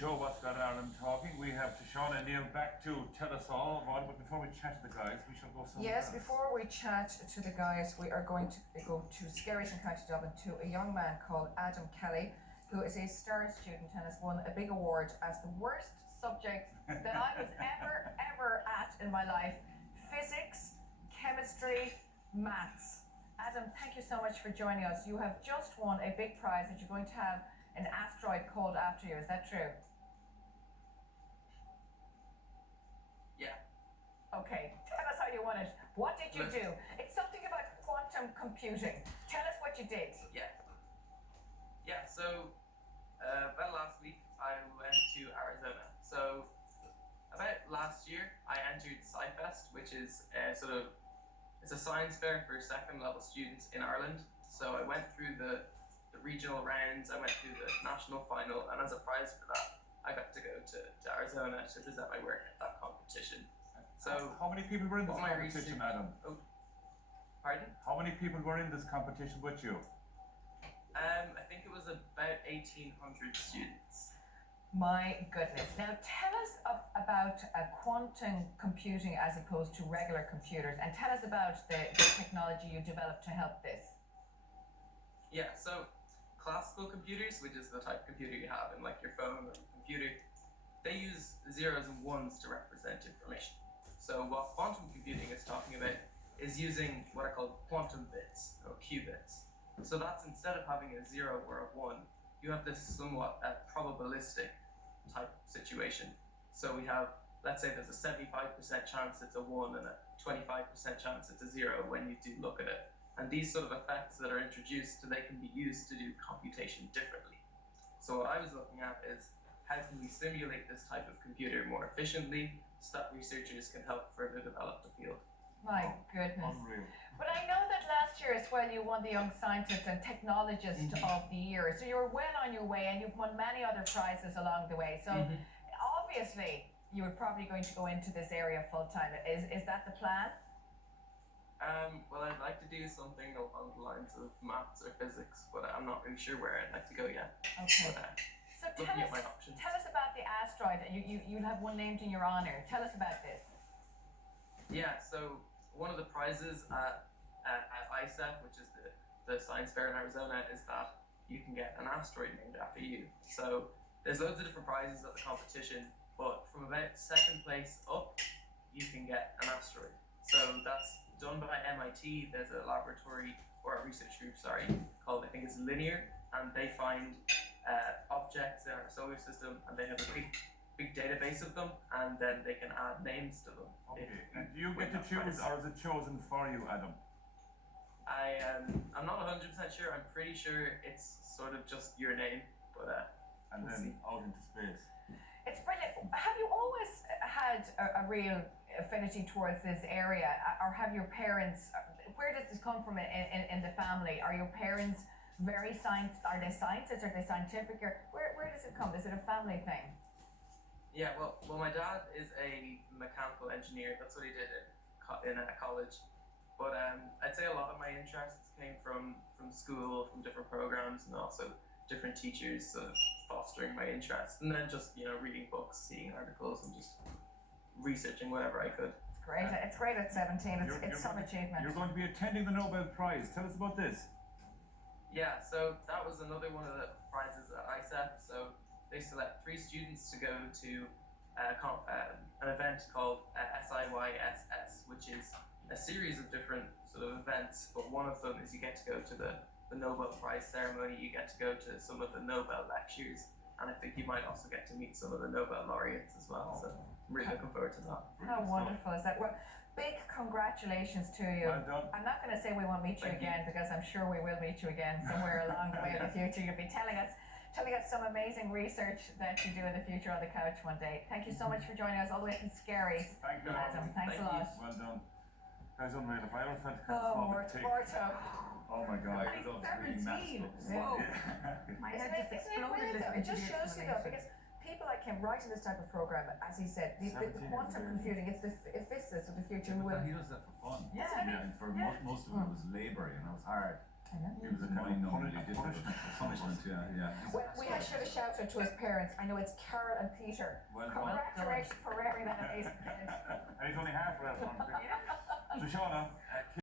show, What's Got Ireland Talking. We have Sean and Neil back to tell us all about it, but before we chat to the guys, we shall go somewhere Yes, else. before we chat to the guys, we are going to go to Skerries in County Dublin to a young man called Adam Kelly, who is a STAR student and has won a big award as the worst subject that I was ever at in my life: physics, chemistry, maths. Adam, thank you so much for joining us. You have just won a big prize that you're going to have an asteroid called after you. Is that true? Yeah. Okay, tell us how you won it. What did you do? It's something about quantum computing. Tell us what you did. Yeah, so about last week I went to Arizona. So about last year I entered SciFest, which is it's a science fair for second level students in Ireland. So I went through the regional rounds, I went through the national final, and as a prize for that I got to go to Arizona to present my work at that competition. So how many people were in this what my competition, research- Adam? Pardon? How many people were in this competition with you? I think it was about 1,800 students. My goodness. Now tell us about quantum computing as opposed to regular computers, and tell us about the technology you developed to help this. Yeah, so classical computers, which is the type of computer you have in like your phone or computer, they use zeros and ones to represent information. So what quantum computing is talking about is using what are called quantum bits or qubits. So that's, instead of having a 0 or a 1, you have this somewhat probabilistic type situation. So we have, let's say there's a 75% chance it's a 1 and a 25% chance it's a 0 when you do look at it. And these sort of effects that are introduced, they can be used to do computation differently. So what I was looking at is, how can we simulate this type of computer more efficiently so that researchers can help further develop the field. My goodness. Unreal. But I know that last year as well you won the Young Scientist and Technologist of the Year. So you're well on your way, and you've won many other prizes along the way. So obviously you were probably going to go into this area full time. Is that the plan? Well, I'd like to do something along the lines of maths or physics, but I'm not really sure where I'd like to go yet. Okay. But, So looking at my options. tell us about the asteroid. You'll have one named in your honor. Tell us about this. Yeah, so one of the prizes at ISEF, which is the science fair in Arizona, is that you can get an asteroid named after you. So there's loads of different prizes at the competition, but from about second place up, you can get an asteroid. So that's done by MIT. There's a laboratory, or a research group, called, I think it's Linear, and they find objects in our solar system, and they have a big database of them, and then they can add names to them. Okay, and do you get to choose, or is it chosen for you, Adam? I'm not 100% sure. I'm pretty sure it's sort of just your name, but And we'll then see. out into space. It's brilliant. Have you always had a real affinity towards this area, or have your parents? Where does this come from in the family? Are your parents very Are they scientists? Are they scientific? Or where does it come? Is it a family thing? Yeah, well, my dad is a mechanical engineer. That's what he did in college. But I'd say a lot of my interests came from school, from different programs, and also different teachers sort of fostering my interest. And then just, reading books, seeing articles, and just researching whatever I could. It's great. It's great at 17. It's some achievement. You're going to be attending the Nobel Prize. Tell us about this. Yeah, so that was another one of the prizes at ISEF. So they select 3 students to go to an event called SciFest, which is a series of different sort of events, but one of them is you get to go to the Nobel Prize ceremony, you get to go to some of the Nobel lectures, and I think you might also get to meet some of the Nobel laureates as well, so I'm really looking forward to that. How wonderful is that? Well, big congratulations to you. Well done. I'm not going to say we won't meet you again, because I'm sure we will meet you again somewhere along the way in the future. You'll be telling us some amazing research that you do in the future on the couch one day. Thank you so much for joining us all the way from Skerries. Thank you, Adam. Thanks Thank a lot. Well done. Guys, unreal. If I ever felt Oh, claustrophobic, Porto. oh my God. He's You're going to be 17. massive. Whoa. Yeah. My Isn't head just it exploded weird though? listening It just to the shows you though, explanation. because people like him writing this type of program, as he said, the 17 quantum years. computing, it's the physicists of the future who will. He does that for fun. Yeah. Yeah, and for most of it was labour, it's hard. He was a kind of punishment. Yeah. Well, we should have shouted to his parents. I know it's Carol and Peter. Well done. Congratulations for rearing that amazing kid. And he's only half well done. So Shauna,